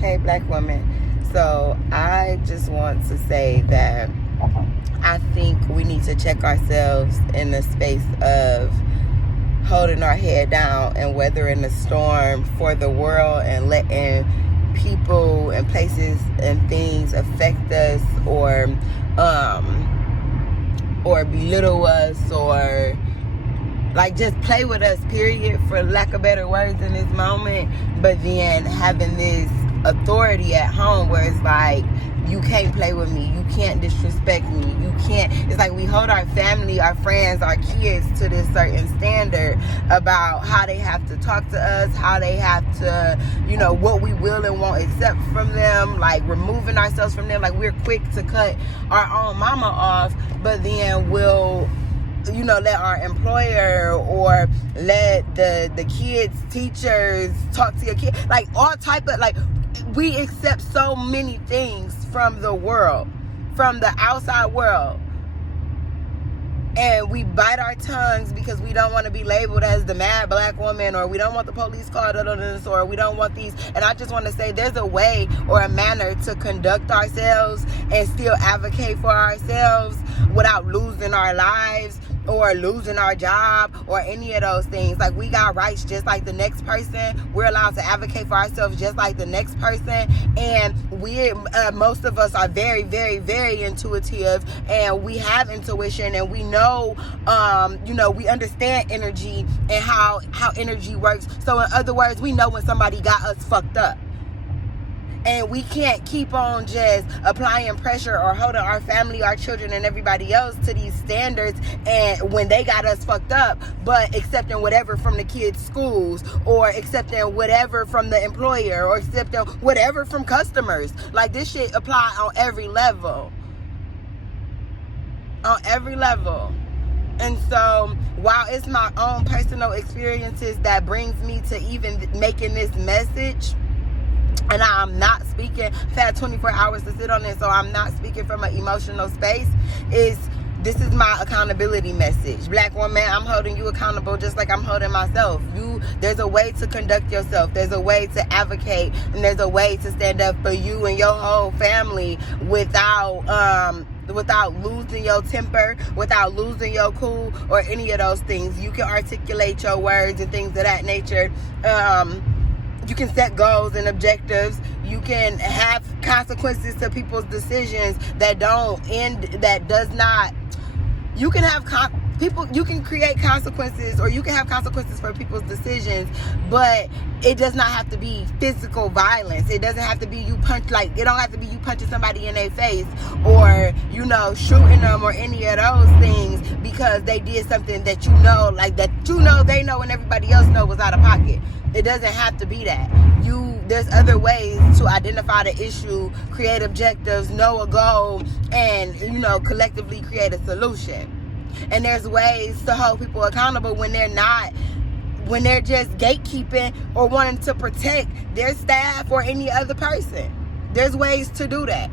Hey, Black woman. So I just want to say that I think we need to check ourselves in the space of holding our head down and weathering the storm for the world and letting people and places and things affect us or belittle us or like just play with us, period, for lack of better words in this moment. But then having this authority at home where it's like, you can't play with me, you can't disrespect me, you can't. It's like we hold our family, our friends, our kids to this certain standard about how they have to talk to us, how they have to, what we will and won't accept from them, like removing ourselves from them. Like we're quick to cut our own mama off, but then we'll let our employer or let the kids' teachers talk to your kid, like all type of, like, we accept so many things from the world, from the outside world, and we bite our tongues because we don't want to be labeled as the mad Black woman, or we don't want the police called on us, or we don't want these. And I just want to say there's a way or a manner to conduct ourselves and still advocate for ourselves without losing our lives or losing our job or any of those things. Like, we got rights just like the next person. We're allowed to advocate for ourselves just like the next person. And we, most of us are very, very, very intuitive, and we have intuition, and we know, we understand energy and how energy works. So in other words, we know when somebody got us fucked up. And we can't keep on just applying pressure or holding our family, our children, and everybody else to these standards, and when they got us fucked up, but accepting whatever from the kids' schools, or accepting whatever from the employer, or accepting whatever from customers. Like, this shit apply on every level. On every level. And so, while it's my own personal experiences that brings me to even making this message, and I'm not speaking, I've had 24 hours to sit on it, so I'm not speaking from an emotional space. This is my accountability message. Black woman, I'm holding you accountable just like I'm holding myself. There's a way to conduct yourself. There's a way to advocate, and there's a way to stand up for you and your whole family without losing your temper, without losing your cool, or any of those things. You can articulate your words and things of that nature. You can set goals and objectives. You can have consequences to people's decisions you can have you can create consequences, or you can have consequences for people's decisions, but it does not have to be physical violence. It doesn't have to be it don't have to be you punching somebody in their face, or, shooting them, or any of those things because they did something that they know and everybody else know was out of pocket. It doesn't have to be that. There's other ways to identify the issue, create objectives, know a goal, and, collectively create a solution. And there's ways to hold people accountable when they're just gatekeeping or wanting to protect their staff or any other person. There's ways to do that.